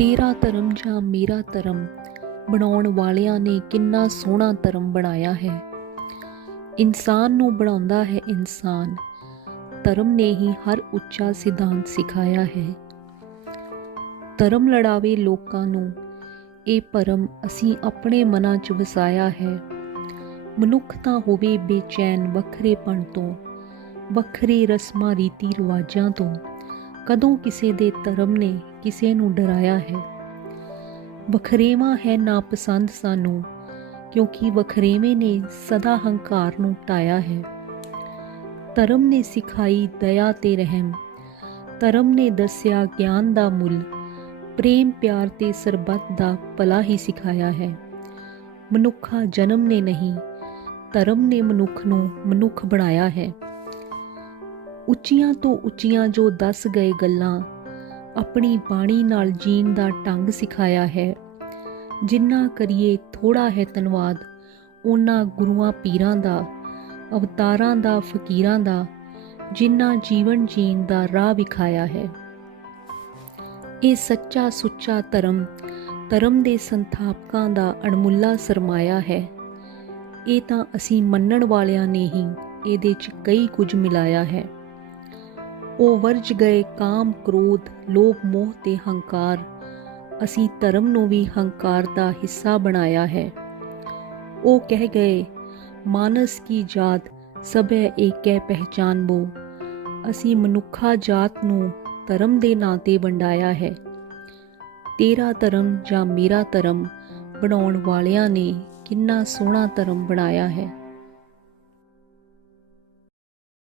ਤੇਰਾ ਧਰਮ ਜਾਂ ਮੇਰਾ ਧਰਮ ਬਣਾਉਣ ਵਾਲਿਆਂ ਨੇ ਕਿੰਨਾ ਸੋਹਣਾ ਧਰਮ ਬਣਾਇਆ ਹੈ। ਇਨਸਾਨ ਨੂੰ ਬਣਾਉਂਦਾ ਹੈ ਇਨਸਾਨ। ਧਰਮ ਨੇ ਹੀ ਹਰ ਉੱਚਾ ਸਿਧਾਂਤ ਸਿਖਾਇਆ ਹੈ। ਧਰਮ ਲੜਾਵੇ ਲੋਕਾਂ ਨੂੰ। ਇਹ ਭਰਮ ਅਸੀਂ ਆਪਣੇ ਮਨਾਂ 'ਚ ਵਸਾਇਆ ਹੈ। ਮਨੁੱਖ ਤਾਂ ਹੋਵੇ ਬੇਚੈਨ ਵੱਖਰੇਪਣ ਤੋਂ, ਵੱਖਰੇ ਰਸਮਾਂ ਰੀਤੀ ਰਿਵਾਜਾਂ ਤੋਂ। ਕਦੋਂ ਕਿਸੇ ਦੇ ਧਰਮ ਨੇ ਕਿਸੇ ਨੂੰ ਡਰਾਇਆ ਹੈ? ਵਖਰੇਵਾ ਹੈ ਨਾਪਸੰਦ ਸਾਨੂੰ, ਕਿਉਂਕਿ ਵਖਰੇਵੇਂ ਨੇ ਸਦਾ ਹੰਕਾਰ ਨੂੰ ਟਾਇਆ ਹੈ। ਧਰਮ ਨੇ ਸਿਖਾਈ ਦਇਆ ਤੇ ਰਹਿਮ, ਧਰਮ ਨੇ ਦੱਸਿਆ ਗਿਆਨ ਦਾ ਮੁੱਲ, ਪ੍ਰੇਮ ਪਿਆਰ ਤੇ ਸਰਬੱਤ ਦਾ ਭਲਾ ਹੀ ਸਿਖਾਇਆ ਹੈ। ਮਨੁੱਖਾ ਜਨਮ ਨੇ ਨਹੀਂ, ਧਰਮ ਨੇ ਮਨੁੱਖ ਨੂੰ ਮਨੁੱਖ ਬਣਾਇਆ ਹੈ। ਉੱਚੀਆਂ ਤੋਂ ਉੱਚੀਆਂ ਜੋ ਦੱਸ ਗਏ ਗੱਲਾਂ ਆਪਣੀ ਬਾਣੀ ਨਾਲ ਜੀਣ ਦਾ ਢੰਗ ਸਿਖਾਇਆ ਹੈ। ਜਿੰਨਾ ਕਰੀਏ ਥੋੜਾ ਹੈ ਧੰਨਵਾਦ ਉਹਨਾਂ ਗੁਰੂਆਂ ਪੀਰਾਂ ਦਾ, ਅਵਤਾਰਾਂ ਦਾ, ਫਕੀਰਾਂ ਦਾ ਜਿਨ੍ਹਾਂ ਜੀਵਨ ਜੀਣ ਦਾ ਰਾਹ ਵਿਖਾਇਆ ਹੈ। ਇਹ ਸੱਚਾ ਸੁੱਚਾ ਧਰਮ ਧਰਮ ਦੇ ਸੰਥਾਪਕਾਂ ਦਾ ਅਣਮੁੱਲਾ ਸਰਮਾਇਆ ਹੈ। ਇਹ ਤਾਂ ਅਸੀਂ ਮੰਨਣ ਵਾਲਿਆਂ ਨੇ ਹੀ ਇਹਦੇ 'ਚ ਕਈ ਕੁਝ ਮਿਲਾਇਆ ਹੈ। ਉਹ ਵਰਜ ਗਏ ਕਾਮ ਕ੍ਰੋਧ, ਲੋਭ, ਮੋਹ ਤੇ ਹੰਕਾਰ। ਅਸੀਂ ਧਰਮ ਨੂੰ ਵੀ ਹੰਕਾਰ ਦਾ ਹਿੱਸਾ ਬਣਾਇਆ ਹੈ। ਉਹ ਕਹਿ ਗਏ, ਮਾਨਸ ਕੀ ਜਾਤ, ਸਭੈ ਏਕੈ ਪਹਿਚਾਨਬੋ। ਅਸੀਂ ਮਨੁੱਖਾ ਜਾਤ ਨੂੰ ਧਰਮ ਦੇ ਨਾਂ ਤੇ ਵੰਡਾਇਆ ਹੈ। ਤੇਰਾ ਧਰਮ ਜਾਂ ਮੇਰਾ ਧਰਮ ਬਣਾਉਣ ਵਾਲਿਆਂ ਨੇ ਕਿੰਨਾ ਸੋਹਣਾ ਧਰਮ ਬਣਾਇਆ ਹੈ।